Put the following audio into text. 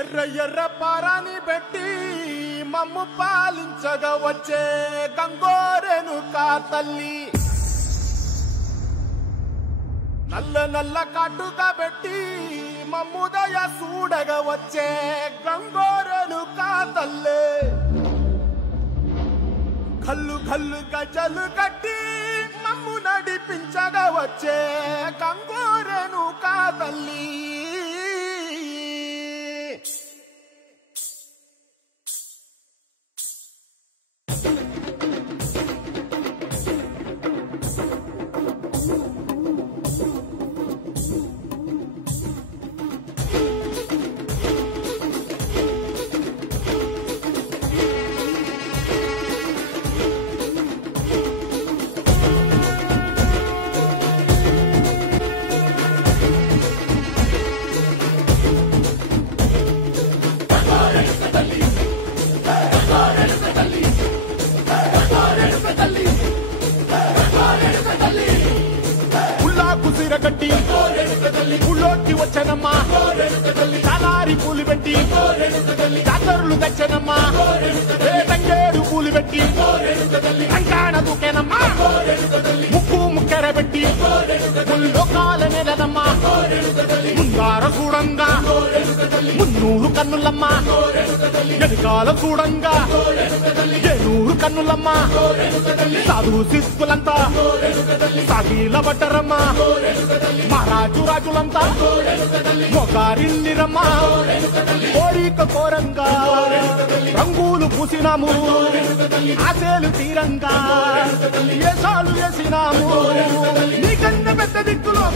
ఎర్ర ఎర్ర పారాని పెట్టి మమ్ము పాలించగా వచ్చే గంగోరేణుకా తల్లి, నల్ల నల్ల కాటుగా పెట్టి మమ్ముదయ చూడగా వచ్చే గంగోరేణుకా తల్లి, కల్లు కల్లు గజలు కట్టి మమ్ము నడిపించగా వచ్చే గంగోరేణుకా తల్లి. కట్టి ఊళ్ళోకి వచ్చనమ్మా, చాలారి పూలు పెట్టి జాతరులు తెచ్చనమ్మా, తంగేడు పూలు పెట్టి కంకాణ దూకేనమ్మా, ముక్కు ముక్కెర పెట్టి ముల్లోకాల నెలనమ్మా, ముందార చూడంగా మున్నూరు కన్నులమ్మా, వెనుకాల చూడంగా ఏనూరు కన్నులమ్మా, సాధు శిస్తులంతా సాగిల బట్టరమ్మా, మహారాజు రాజులంతా మొగారిల్లిరమ్మా, కోరిక కోరంగా రంగులు పూసినాము, ఆశలు తీరంగా ఏసాలు వేసినాము, నీకన్నా పెద్ద దిక్కులో